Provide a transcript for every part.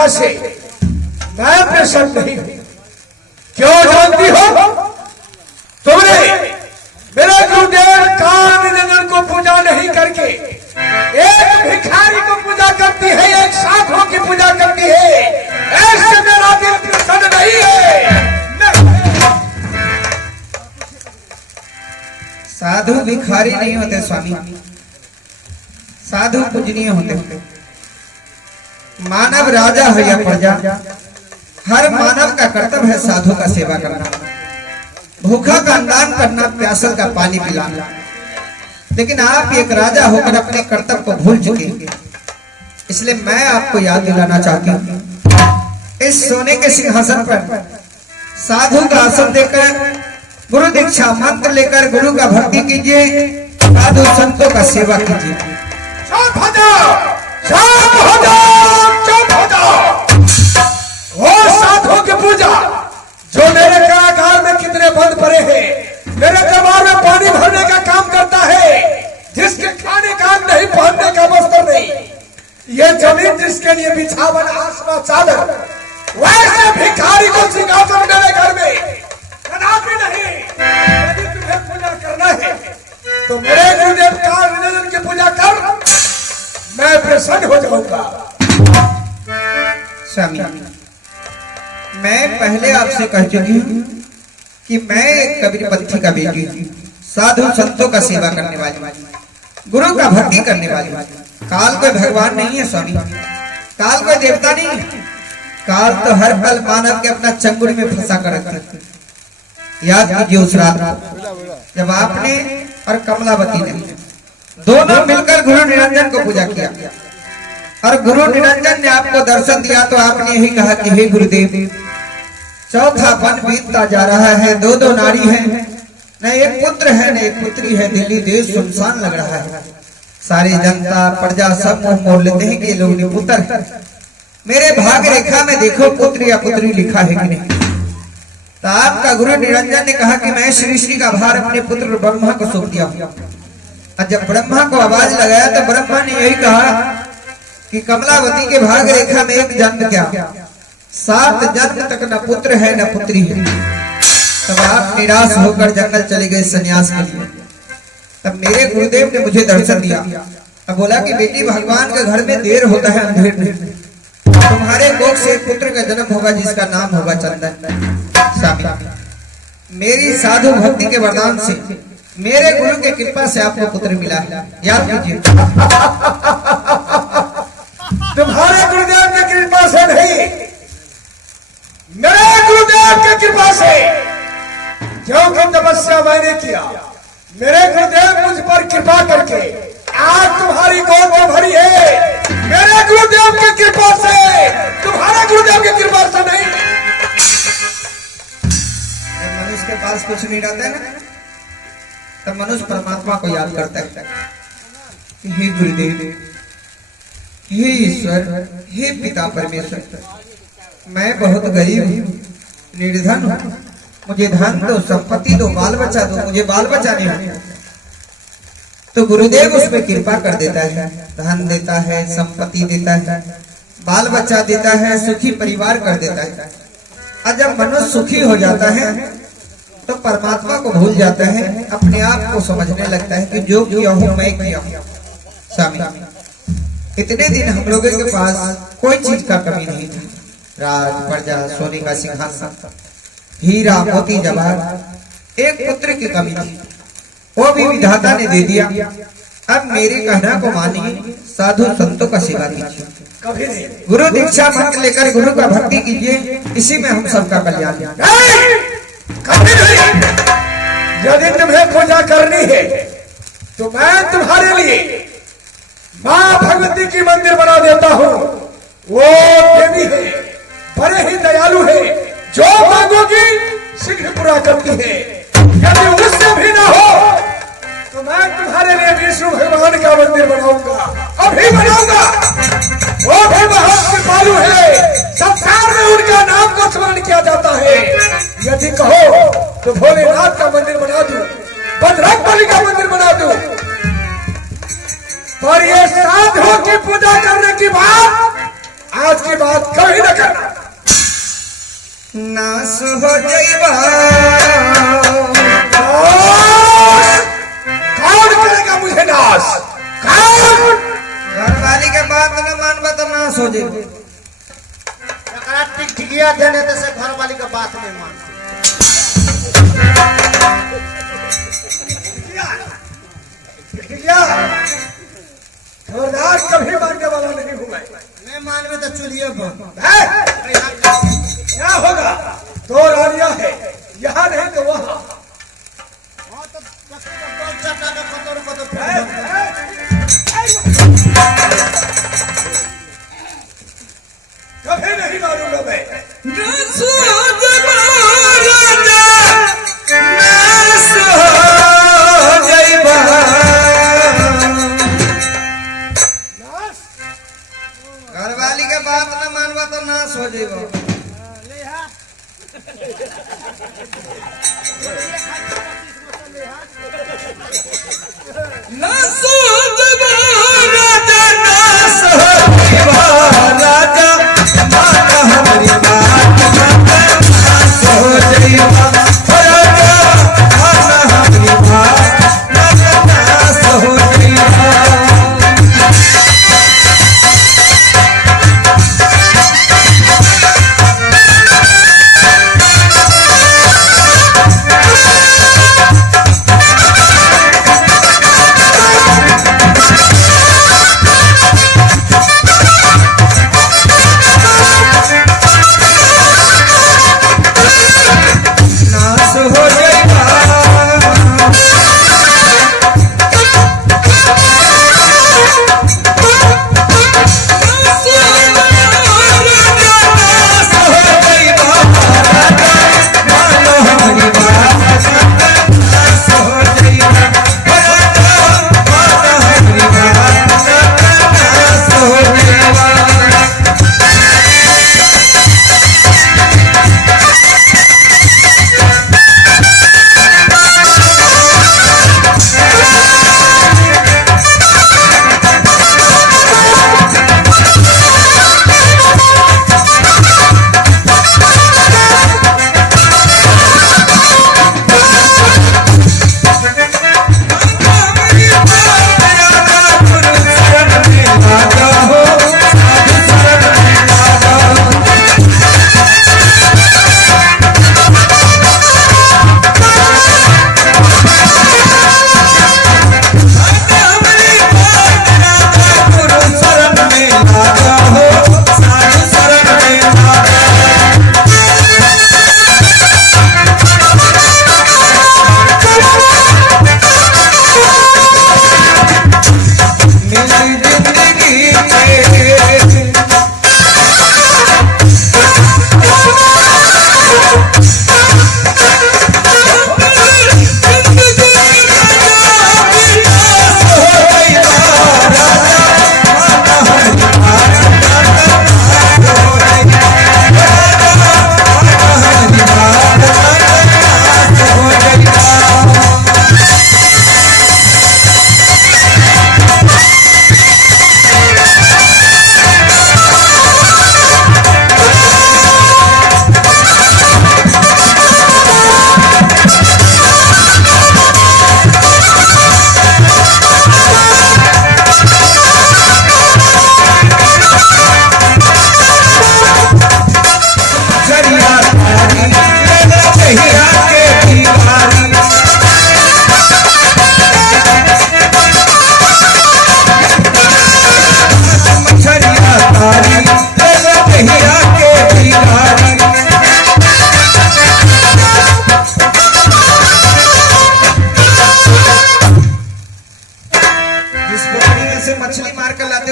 पूजा से मैं प्रसन्न नहीं हूं। क्यों जानती हो? तुमने मेरे गुरुदेव कानन को पूजा नहीं करके एक भिखारी को पूजा करती है, एक साधुओं की पूजा करती है। ऐसे मेरा दिल प्रसन्न नहीं है। साधु भिखारी नहीं होते स्वामी, साधु पूजनीय होते। मानव राजा है या प्रजा, हर मानव का कर्तव्य है साधु का सेवा करना, भूखा का दान करना, प्यासल का पानी पिलाना। लेकिन आप एक राजा होकर अपने कर्तव्य को भूल चुके, इसलिए मैं आपको याद दिलाना चाहती हूँ। इस सोने के सिंहासन पर साधु का आसन देकर गुरु दीक्षा मंत्र लेकर गुरु का भक्ति कीजिए, साधु संतों का सेवा कीजिए। चुप हो जाओ, चुप हो जाओ, चुप हो जाओ। वो साधुओं की पूजा जो मेरे कारागार में कितने बंद पड़े हैं, मेरे दरबार में पानी भरने का काम करता है, जिसके खाने का नहीं, पहनने का वस्त्र नहीं, ये जमीन जिसके लिए बिछावन आसमान चादर, वैसे भिखारी को सिंहासन मेरे घर में कदापि नहीं। यदि तुम्हें पूजा करना है तो मेरे गुरुदेव कानन की पूजा कर, मैं प्रसन्न हो जाऊंगा। स्वामी, मैं पहले आपसे कह चुकी हूँ कि मैं एक कबीरपंथी का बेटी, साधु संतों का सेवा करने वाली, गुरु का भक्ति करने वाली। काल कोई भगवान नहीं है स्वामी, काल कोई देवता नहीं है। काल तो हर पल मानव के अपना चंगुल में फंसा कर रखता है। याद कीजिए उस रात जब आपने और कमलावती ने दोनों मिलकर गुरु निरंजन को पूजा किया, और गुरु निरंजन ने आपको दर्शन दिया तो आपने यही कहा कि हे गुरुदेव, चौथा पन बीतता जा रहा है, दो दो नारी है, न एक पुत्र है न एक पुत्री है, दिल्ली देश सुनसान लग रहा है, सारी जनता प्रजा सब मुंह मोड़ लेते हैं कि लोग निपुत्र है। मेरे भाग्य रेखा में देखो पुत्र या पुत्री लिखा है कि नहीं। तो आपका गुरु निरंजन ने कहा कि मैं सृष्टि का भार अपने पुत्र ब्रह्मा को सौंप दिया। और जब ब्रह्मा को आवाज लगाया तो ब्रह्मा ने यही कहा कि कमलावती के भाग्य रेखा में एक जन्म क्या, 7 जन्म तक न पुत्र है न पुत्री है। तब आप निराश होकर जंगल चले गए संन्यास के लिए। तब मेरे गुरुदेव ने मुझे दर्शन दिया, अब बोला कि बेटी भगवान के घर में देर होता है अंधेर नहीं, तुम्हारे कोख से पुत्र का जन्म होगा जिसका नाम होगा चंदन। स्वामी, मेरी साधु भक्ति के वरदान से, मेरे गुरु के कृपा से आपको पुत्र मिला है, याद कीजिए। तुम्हारे गुरुदेव की कृपा से नहीं, मेरे गुरुदेव की कृपा से, क्योंकि तपस्या मैंने किया, मेरे गुरुदेव मुझ पर कृपा करके आज तुम्हारी गोद में भरी है। मेरे गुरुदेव की कृपा से, तुम्हारे गुरुदेव की कृपा से नहीं। मनुष्य के पास कुछ नहीं रहता है ना, तब मनुष्य परमात्मा को याद करता है कि हे गुरुदेव, हे ईश्वर, हे पिता परमेश्वर, मैं बहुत गरीब हूँ, निर्धन हूँ, मुझे धन दो, संपत्ति दो, बाल बच्चा दो, मुझे बाल बच्चा नहीं है। तो गुरुदेव उसमें कृपा कर देता है, धन देता है, संपत्ति देता है, बाल बच्चा देता है, सुखी परिवार कर देता है। और जब मनुष्य सुखी हो जाता है तो परमात्मा को भूल जाता है, अपने आप को समझने लगता है कि जो किया हूं मैं किया हूं। स्वामी, इतने दिन हम लोगों के पास कोई चीज का कमी नहीं थी, राज प्रजा, सोने का सिंहासन, हीरा मोती जवाहर, एक पुत्र की कमी थी, वो भी विधाता ने दे दिया। अब मेरे कहना को मानिए, साधु संतों का सेवा कीजिए, कभी नहीं। गुरु दीक्षा मंत्र लेकर गुरु का भक्ति कीजिए, इसी में हम सबका कल्याण है। कभी नहीं। यदि तुम्हें पूजा करनी है तो मैं तुम्हारे लिए माँ भगवती की मंदिर बना देता हूँ। वो देवी है, बड़े ही दयालु है, जो मांगोगी शीघ्र पूरा करती है। यदि उससे भी ना हो तो मैं तुम्हारे लिए विष्णु भगवान का मंदिर बनाऊंगा, अभी बनाऊंगा। वो भी बहुत कृपालु है, संसार में उनका नाम को स्मरण किया जाता है। यदि कहो तो भोलेनाथ का मंदिर बना दूं, बजरंगबली का मंदिर बना दूं, पर ये साधुओं की पूजा करने की बात आज की बात कभी न करना। नास हो जाइबा। कौन करेगा मुझे नाश? कौन? घरवाली के बात न मानबा तो नाश हो जाइबा। एकरा टिकटिकिया देने तो से घर वाली के बात नहीं मानते। खबरदार, कभी मानने वाला नहीं हूं मैं। नहीं मानवे तो चुलिए बंद। क्या होगा? दो रानियां है, यहाँ नहीं तो वहाँ। हाँ तो चट्टा में कतोर को तो कभी नहीं मानूंगा मैं। घरवाली के बात न मानबा तो नाश हो जाइबा।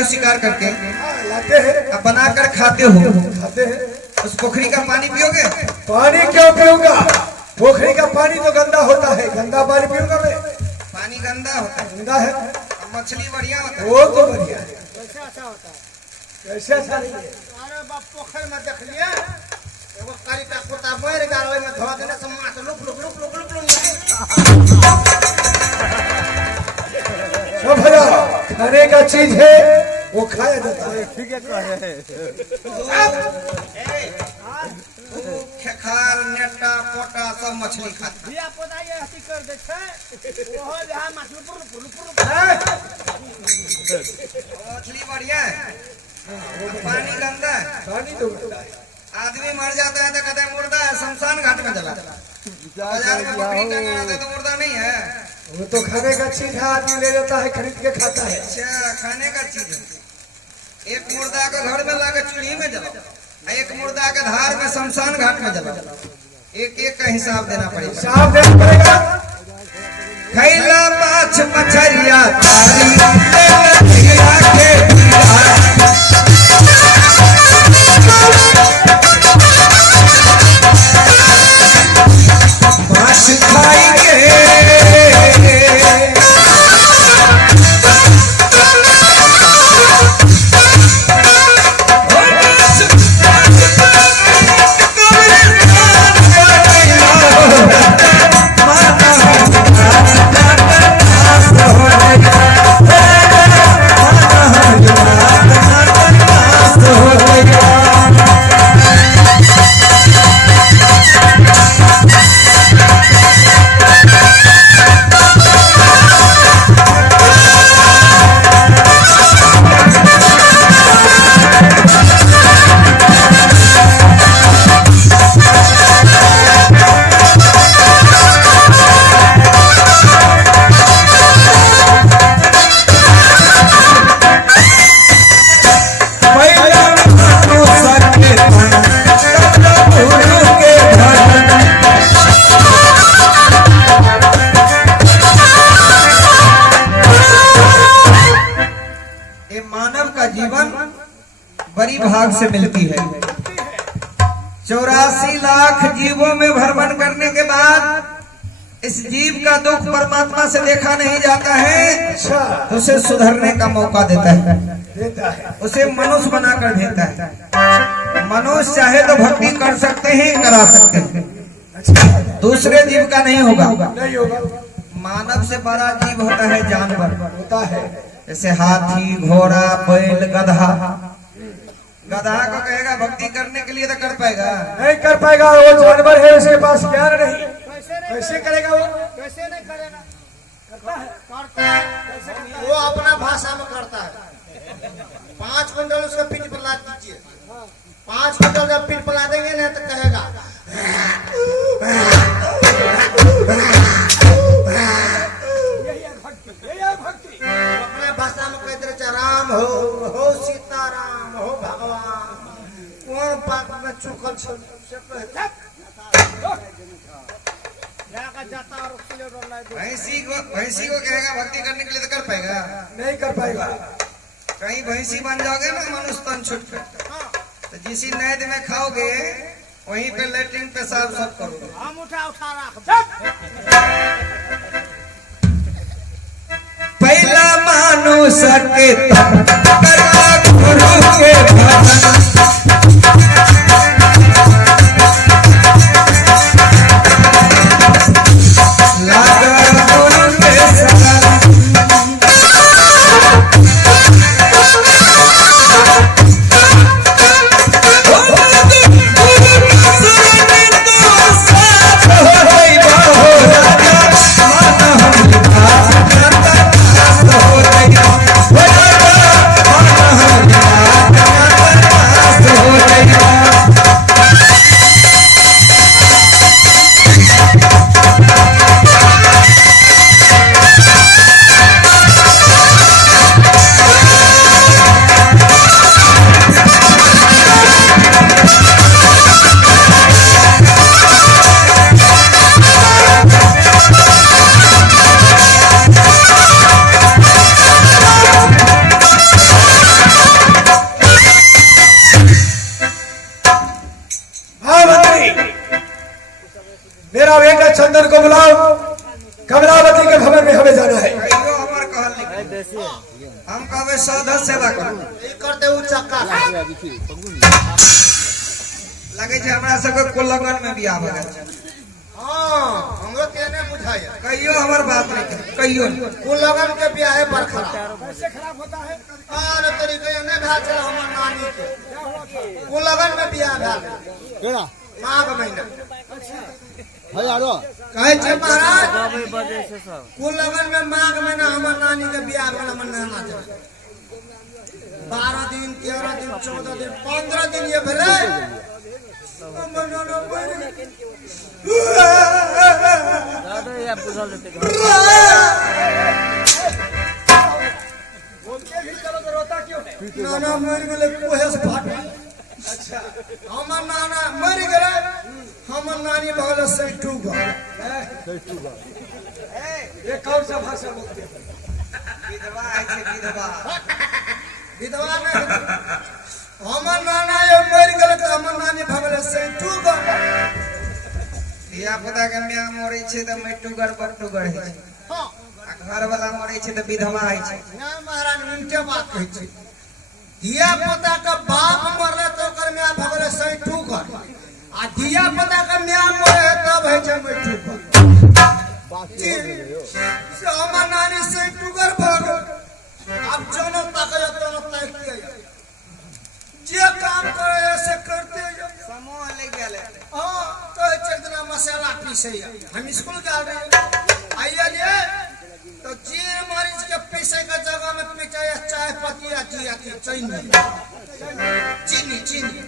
शिकार करके लाते हैं, अब बनाकर खाते हो, खाते हैं। उस पोखरी का पानी पियोगे? पानी क्यों पीऊंगा? पोखरी का पानी तो गंदा होता है, गंदा पानी पीऊंगा मैं? पानी गंदा होता है, गंदा है। मछली बढ़िया होता है। वो तो बढ़िया है। कैसे अच्छा होता है? कैसे अच्छा नहीं है? अरे बाप पोखर में देख लिए एगो कारी का कुत्ता मर गया, ओइ में धो देने से माछ look look look look look look सब भला खाने का चीज है, वो खाया जाता है। ठीक है कह रहे खेखार नेटा पोटा सब मछली खाता धिया पोता ये हंसी कर दे छे ओहो जहां मछली पुर मछली बढ़िया है पानी गंदा है पानी तो गंदा है। आदमी मर जाता है तो कहते हैं मुर्दा है शमशान घाट में चला बाजार में बकरी टंगा रहता है तो मुर्दा नहीं है वो तो खाने का चीज है, आदमी ले लेता है, खरीद के खाता है। अच्छा खाने का चीज है। एक मुर्दा को घर में लाकर चूल्ही में जलाओ एक मुर्दा के धार में शमशान घाट में जलाओ एक एक का हिसाब देना पड़ेगा साफ देना पड़ेगा। खैला माछ मछरिया तारी ले के माछ खाएंगे बड़ी भाग से मिलती है 84 लाख जीवों में भ्रमण करने के बाद इस जीव का दुख परमात्मा से देखा नहीं जाता है अच्छा तो उसे सुधरने का मौका देता देता है। उसे मनुष्य बनाकर देता है मनुष्य चाहे तो भक्ति कर सकते हैं करा सकते हैं अच्छा दूसरे जीव का नहीं होगा नहीं होगा, मानव से बड़ा जीव होता है जानवर होता है। जैसे हाथी घोड़ा बैल गधा गधा को कहेगा भक्ति करने के लिए तो कर पाएगा नहीं कर पाएगा, वो जानवर है, उसके पास ज्ञान नहीं, कैसे करेगा वो? कैसे नहीं करेगा करता है वो अपना भाषा में करता है 5 क्विंटल उसका पीठ पर लाद दीजिए 5 क्विंटल जब पीठ पर ला देंगे ना तो कहेगा अपने भाषा में कहते रहे राम हो सीताराम हो भगवान कौन पाप में चुकल भैंसी को कहेगा भक्ति करने के लिए तो कर पाएगा नहीं कर पाएगा। कहीं भैंसी बन जाओगे ना मनुष्य तन छुट कर तो जिस नैद में खाओगे वहीं पे लेटरिन पेशाब सब करोगे हम उठा रख पहला मानुष के करवा गुरु के भजन लागा गुरु के शरण मेरा बेटा चंदन को बुलाओ, कमलावती के भवन में हमें जाना है। हम कहे सौदा सेवा करू करते उ चक्का लगे हमरा सबके कोलगन में बियाह हो गया हां हमरो तेने बुझाया कहियो हमर बात नहीं कहियो वो लगन के ब्याह है बरखरा कैसे खराब होता है? और तरीके नहीं भेल छे हमर नानी के क्या हुआ था? वो लगन में ब्याह भेल केना माघ महीना है यारो कहे छे महाराज वो लगन में माघ महीना हमर नानी के ब्याह भेल हमर नाना के 12 दिन 13 दिन 14 दिन 15 दिन ये भेले हमर नाना मर बोल के भी चलो तो रोता क्यों है? नाना मर गेले कोहे से फाट अच्छा, हमर नाना मर गेले हमर नानी भगल सैठू घर ये कौन सा भाषा बोलते हैं? विधवा है छे विधवा विधवा में हमर नाना ये मर गेले त हमर नानी भगल सैठू घर धिया पुता के म्या मरे छे त मैटुगर बटुगर है छे हां आ घर वाला मरे छे त विधवा है छे ना महाराज उनके बात कहै छै धिया पुता का बाप मरले तो ओकर म्या भगल सैठू घर आ धिया पुता का म्या मरे तब है छै मैठू घर से हमर नानी सैठू घर भगल अब जनम तक जनम तक किया जे काम करे से करते समूह ले गेले हां तो चेतना मसाला पीसे हम स्कूल के रहे आइए तो जे मरीज के पीसे के जगह में पीटे चाय पत्ती आ चीनी चीनी चीनी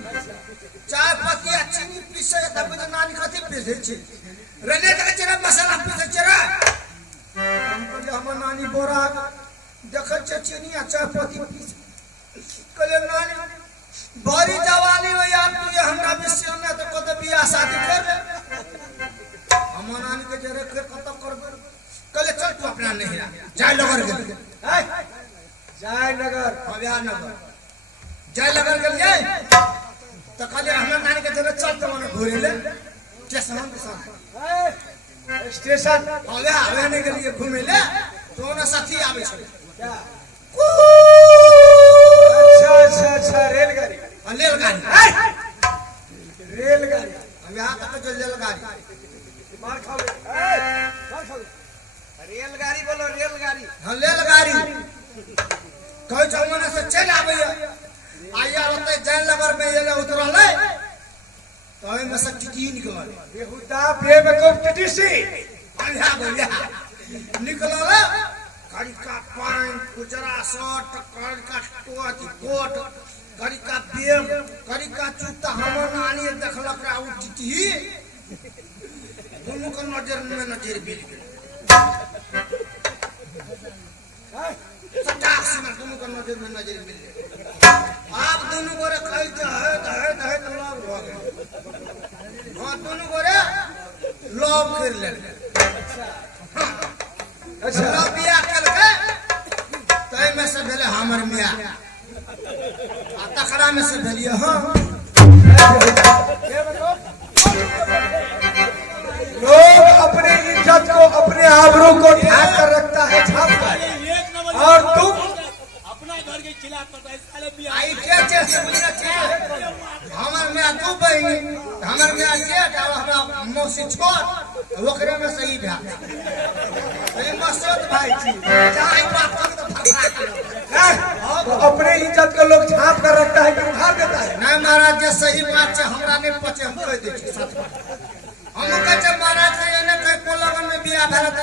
चाय पत्ती आ चीनी पीसे तब तो नानी कथि पीसे छी रने के चरा मसाला पीसे चरा हम कहले हमर नानी बोरा देखे छ चीनी आ चाय पत्ती पीसे कहले नानी बड़ी जवानी में आप ये हमरा विषय में तो कत बियाह शादी कर ले हम नानी के जरे के खत्म कर दे कहले चल तू अपना नहीं जाय नगर गेल जयनगर अभियान नगर जाय नगर गेल जाय तो कहले हमरा नानी के जरे चल तो मने घुरे ले स्टेशन स्टेशन अबे नहीं के लिए घूमे ले तो ना साथी आवे छै क्या? अच्छा, रेलगाड़ी रेलगाड़ी रेलगाड़ी हम यहाँ तक जो रेलगाड़ी मार खाओगे? मार खाओगे? रेलगाड़ी बोलो रेलगाड़ी हाँ रेलगाड़ी कई जमाने से चल आवे आया होते जयनगर में ये उतरल तो ओइ में से टिटी निकलल बेहुदा बेवकूफ टीटीसी आया भैया निकलल गाड़ी का पान गुजरा शर्ट गाड़ी का कोट गाड़ी का बैग गाड़ी का जूता हमर नानी देखलक रा उ टिटी दोनों का नजर में नजर मिल गेल सटाक से में दोनों का नजर में नजर मिल गेल आप दोनों गोरे कहते है तो लव हो गए हां दोनों गोरे लव कर ले अच्छा लव बियाह करके तय में से भेले हमर मियां आ तखरा में से भेलिए हां लोग अपने इज्जत को अपने आबरू को ढाक कर रखता है छाप कर और तुम अपना घर के खिलाफ करता है साले बियाह आई के चीज से बुझना चाहिए हमर में दू बहिन हमर में जेठ और हमरा मौसी छोट ओकरे में सही भा सही मसरत भाई छी चाहे बात कर तो फरफरा तो अपने इज्जत को लोग छाप कर रखता है कि उठा देता है। नहीं महाराज जे सही बात छै हमरा नहीं पचे हम कह दै छी सच बात हम कह छै महाराज से ने कह को लगन में बियाह भेल त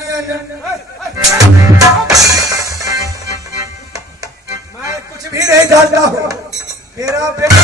मैं कुछ भी नहीं जानता हूँ मेरा बेटा